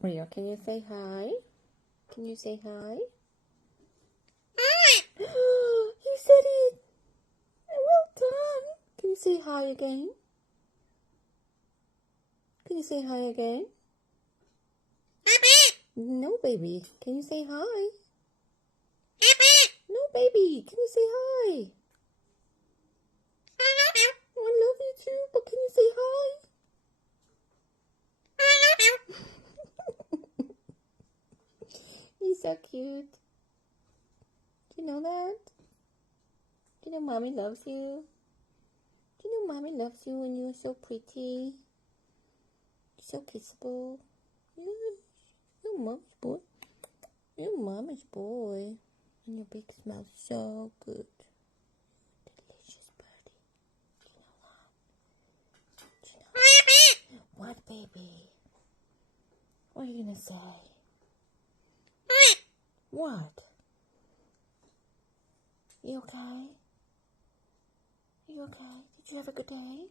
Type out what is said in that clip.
Rio, can you say hi? Can you say hi? You said it! Well done! Can you say hi again? Can you say hi again? No, baby. Can you say hi? No, baby. Can you say hi? I love you too, but can you say hi? He's so cute. Do you know that? Do you know mommy loves you? Do you know mommy loves you and you're so pretty? You're so kissable. You're mommy's boy. You're mommy's boy. And your big smell so good. Delicious birdie. Do you know that? Do you know that? What, baby? What are you gonna say? What? You okay? Are you okay? Did you have a good day?